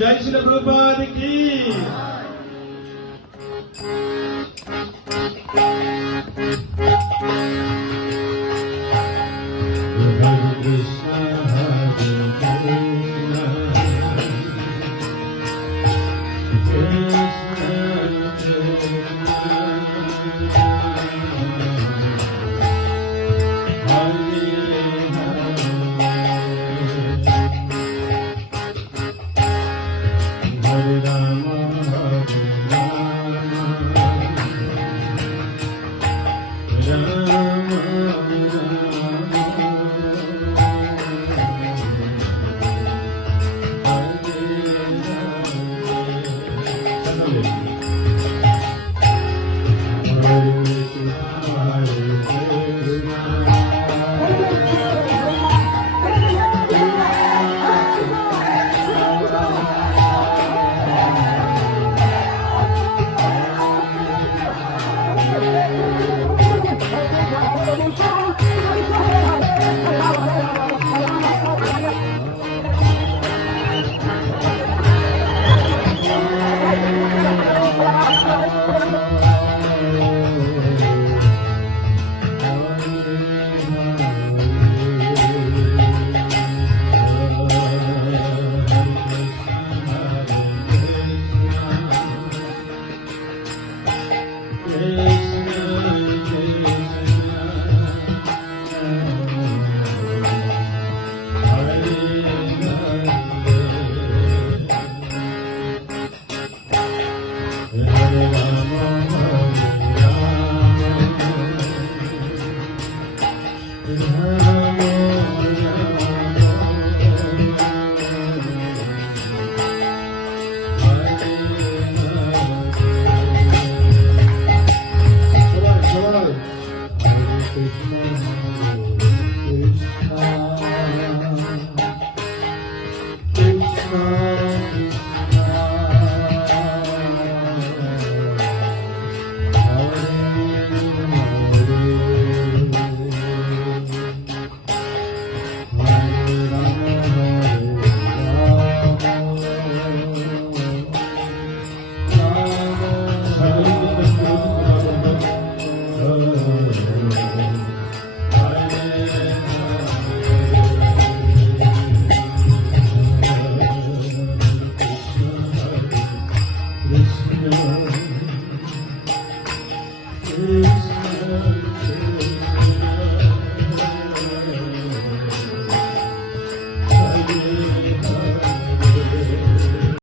Jai Shri ప్రభుపాదికి Hare Krishna.